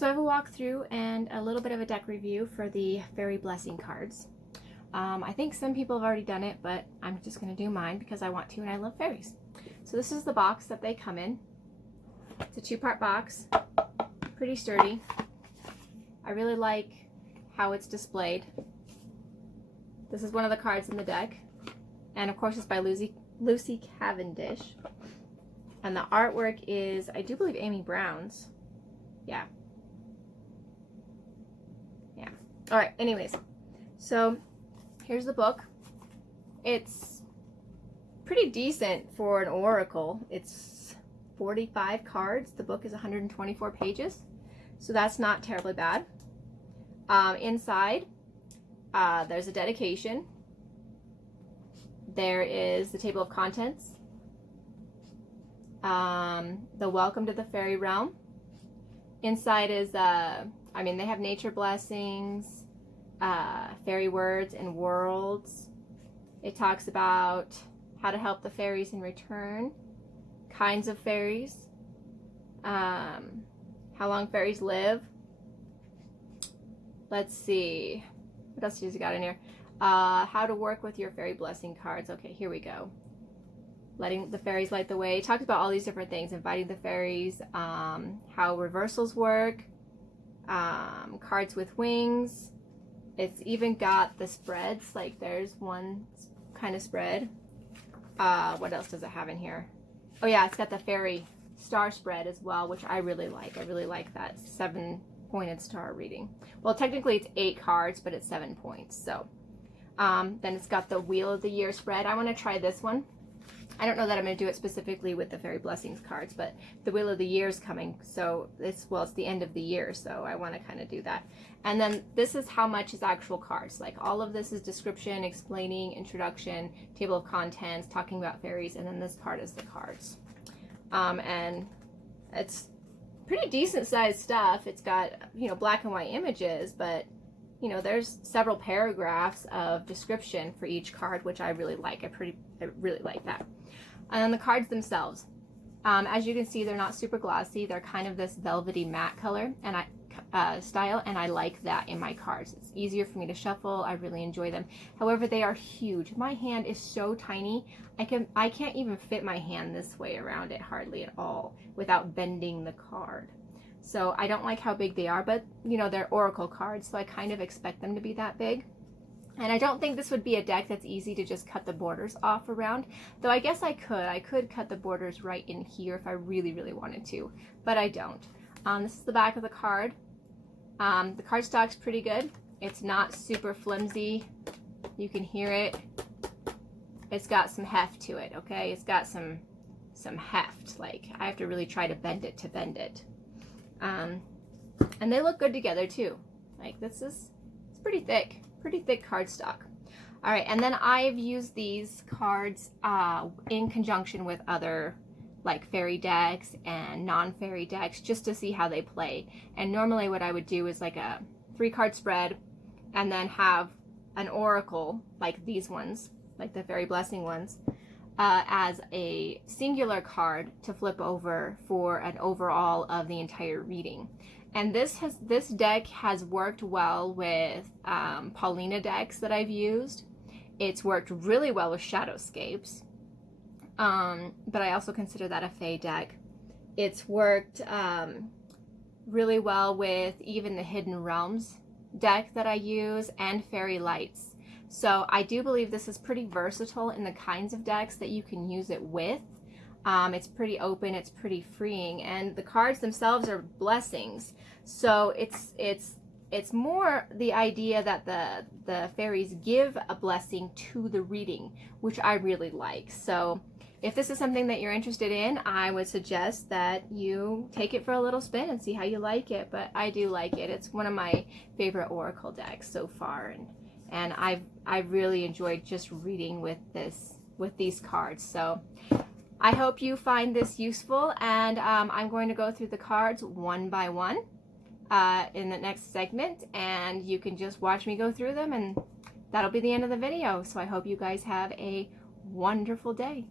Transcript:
So I have a walkthrough and a little bit of a deck review for the Faery Blessing Cards. I think some people have already done it, but I'm just going to do mine because I want to and I love fairies. So this is the box that they come in. It's a two-part box, pretty sturdy. I really like how it's displayed. This is one of the cards in the deck, and of course it's by Lucy Cavendish. And the artwork is, I do believe, Amy Brown's. Yeah. All right, anyways, so here's the book. It's pretty decent for an oracle. It's 45 cards. The book is 124 pages, so that's not terribly bad. Inside, there's a dedication. There is the table of contents, the welcome to the fairy realm. Inside is, they have nature blessings, fairy words and worlds. It talks about how to help the fairies in return, kinds of fairies, how long fairies live. Let's see, what else has it got in here? How to work with your fairy blessing cards. Okay, here we go. Letting the fairies light the way. It talks about all these different things, inviting the fairies, how reversals work, cards with wings. It's even got the spreads, like there's one kind of spread. What else does it have in here? Oh yeah, it's got the fairy star spread as well, which I really like. I really like that 7-pointed star reading. Well, technically it's 8 cards, but it's 7 points. So then it's got the Wheel of the Year spread. I want to try this one. I don't know that I'm going to do it specifically with the Fairy Blessings cards, but the Wheel of the Year is coming, so it's the end of the year, so I want to kind of do that. And then this is how much is actual cards. Like all of this is description, explaining, introduction, table of contents, talking about fairies, and then this part is the cards. And it's pretty decent sized stuff. It's got, black and white images, but there's several paragraphs of description for each card, which I really like. I really like that. And then the cards themselves, as you can see, they're not super glossy. They're kind of this velvety matte color and style, and I like that in my cards. It's easier for me to shuffle. I really enjoy them. However, they are huge. My hand is so tiny. I can't even fit my hand this way around it hardly at all without bending the card. So I don't like how big they are, but they're oracle cards, so I kind of expect them to be that big. And I don't think this would be a deck that's easy to just cut the borders off around, though I guess I could cut the borders right in here if I really, really wanted to, but I don't. This is the back of the card. The cardstock's pretty good. It's not super flimsy. You can hear it. It's got some heft to it, okay? It's got some heft. Like, I have to really try to bend it. And they look good together too. Like it's pretty thick cardstock. All right, and then I've used these cards in conjunction with other like fairy decks and non-fairy decks just to see how they play. And normally what I would do is like a 3-card spread and then have an oracle like these ones, like the Fairy Blessing ones, as a singular card to flip over for an overall of the entire reading. And this deck has worked well with Paulina decks that I've used. It's worked really well with Shadowscapes, but I also consider that a Fae deck. It's worked really well with even the Hidden Realms deck that I use and Fairy Lights. So I do believe this is pretty versatile in the kinds of decks that you can use it with. It's pretty open, it's pretty freeing, and the cards themselves are blessings. So it's more the idea that the fairies give a blessing to the reading, which I really like. So if this is something that you're interested in, I would suggest that you take it for a little spin and see how you like it. But I do like it. It's one of my favorite oracle decks so far, and I've really enjoyed just reading with these cards. So I hope you find this useful, and I'm going to go through the cards one by one in the next segment, and you can just watch me go through them, and that'll be the end of the video. So I hope you guys have a wonderful day.